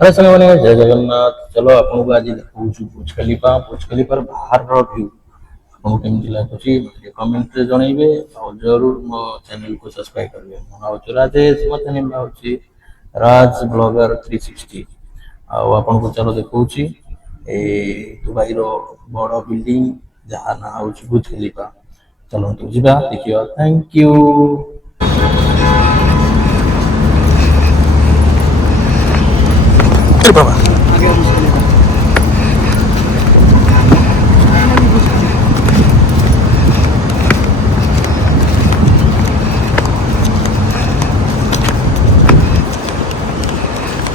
अरे संग मैंने जय जगन्नाथ चलो आपन को आज देखु बुर्ज खलीफा बाहर व्यू आपको केमती लगुच कमेंट रे जनइबे और जरूर मो चैनल को सब्सक्राइब करेंगे मो राजेश मो चैनल हूँ राज ब्लॉगर 360 आपन को चलो देखौची ए दुबई रो बड़ बिल्डिंग जहाँ ना हूँ बुर्ज खलीफा चलो तो जीवा देखियो थैंक यू। अरे बाबा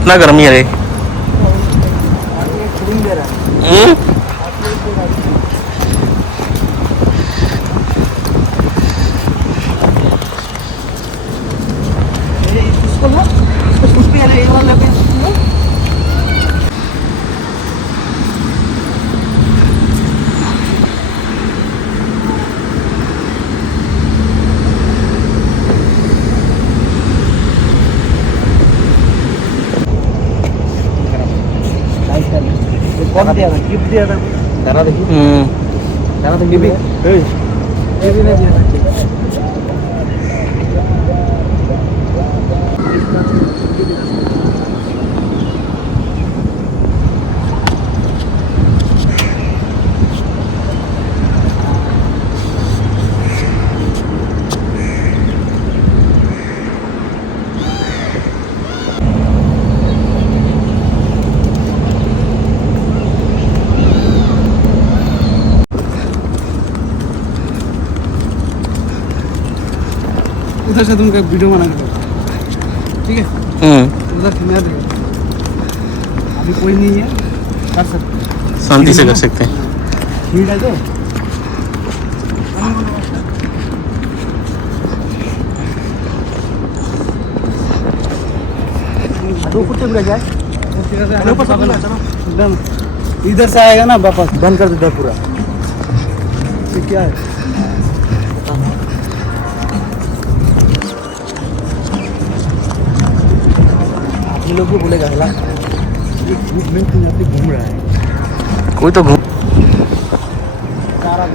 ना गर्मी है रे कौन दिया था गिफ्ट दिया था दाना देखी दाना तो गिफ्ट ये भी नहीं दिया था उधर से तुमको एक वीडियो बना के दो ठीक है उधर से मैं अभी कोई नहीं है कर सकते शांति से कर सकते हैं भीड़ है तो दो फुट से जाए इधर से आएगा ना वापस बंद कर देता है पूरा ये क्या है आप लोग को बोलेगा हला ये ग्रुप में तुम यहाँ पे घूम रहा है कोई तो घूम सारा